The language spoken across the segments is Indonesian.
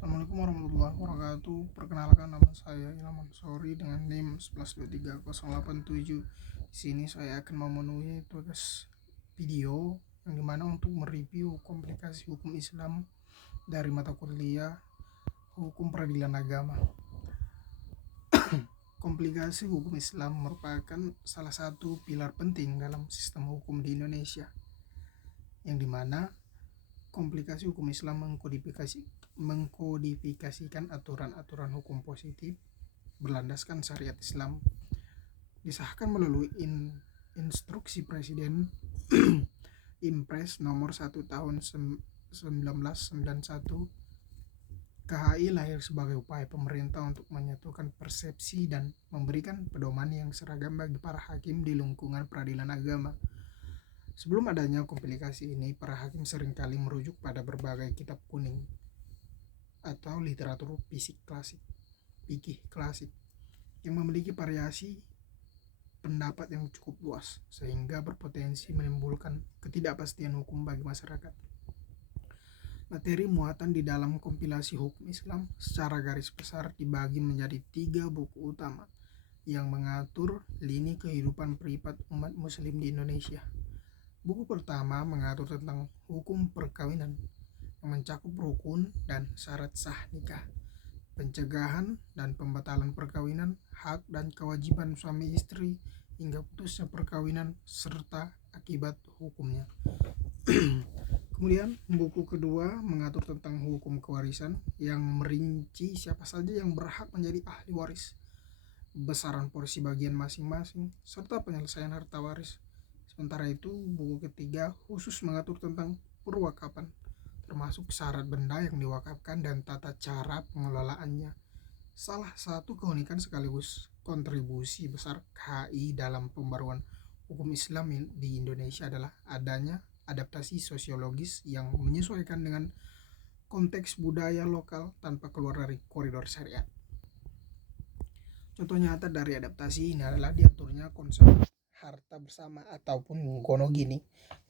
Assalamualaikum warahmatullahi wabarakatuh. Perkenalkan, nama saya Ilham Ansori dengan NIM 11230887. Di sini saya akan memenuhi tugas video yang dimana untuk mereview komplikasi hukum Islam dari mata kuliah Hukum Peradilan Agama. Komplikasi hukum Islam merupakan salah satu pilar penting dalam sistem hukum di Indonesia, yang dimana komplikasi hukum Islam mengkodifikasikan aturan-aturan hukum positif berlandaskan syariat Islam, disahkan melalui instruksi Presiden Impres nomor 1 tahun 1991. KHI lahir sebagai upaya pemerintah untuk menyatukan persepsi dan memberikan pedoman yang seragam bagi para hakim di lingkungan peradilan agama. Sebelum adanya komplikasi ini, para hakim seringkali merujuk pada berbagai kitab kuning atau literatur fikih klasik yang memiliki variasi pendapat yang cukup luas, sehingga berpotensi menimbulkan ketidakpastian hukum bagi masyarakat. Materi muatan di dalam kompilasi hukum Islam secara garis besar dibagi menjadi 3 buku utama yang mengatur lini kehidupan privat umat muslim di Indonesia. Buku pertama mengatur tentang hukum perkawinan yang mencakup rukun dan syarat sah nikah, pencegahan dan pembatalan perkawinan, hak dan kewajiban suami istri hingga putusnya perkawinan serta akibat hukumnya. Kemudian buku kedua mengatur tentang hukum kewarisan yang merinci siapa saja yang berhak menjadi ahli waris, besaran porsi bagian masing-masing, serta penyelesaian harta waris. Sementara itu, buku ketiga khusus mengatur tentang perwakapan, termasuk syarat benda yang diwakafkan dan tata cara pengelolaannya. Salah satu keunikan sekaligus kontribusi besar KHI dalam pembaruan hukum Islam di Indonesia adalah adanya adaptasi sosiologis yang menyesuaikan dengan konteks budaya lokal tanpa keluar dari koridor syariat. Contoh nyata dari adaptasi ini adalah diaturnya konsep harta bersama ataupun gono gini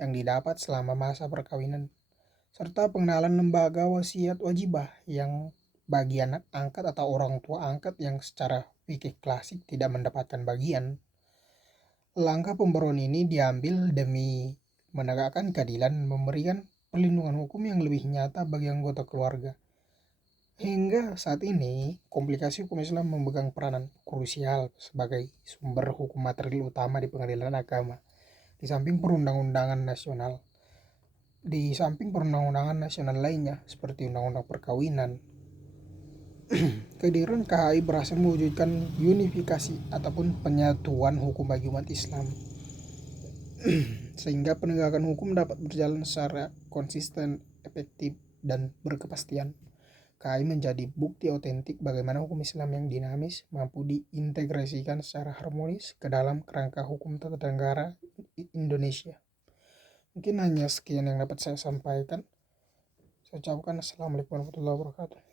yang didapat selama masa perkawinan, serta pengenalan lembaga wasiat wajibah yang bagi anak angkat atau orang tua angkat yang secara fikih klasik tidak mendapatkan bagian. Langkah pembaruan ini diambil demi menegakkan keadilan dan memberikan perlindungan hukum yang lebih nyata bagi anggota keluarga. Hingga saat ini, komplikasi hukum Islam memegang peranan krusial sebagai sumber hukum material utama di pengadilan agama. Di samping perundang-undangan nasional lainnya seperti undang-undang perkawinan, kehadiran KHI berhasil mewujudkan unifikasi ataupun penyatuan hukum bagi umat Islam sehingga penegakan hukum dapat berjalan secara konsisten, efektif, dan berkepastian. KHI menjadi bukti otentik bagaimana hukum Islam yang dinamis mampu diintegrasikan secara harmonis ke dalam kerangka hukum tata negara Indonesia. Mungkin hanya sekian yang dapat saya sampaikan. Saya ucapkan Assalamualaikum warahmatullahi wabarakatuh.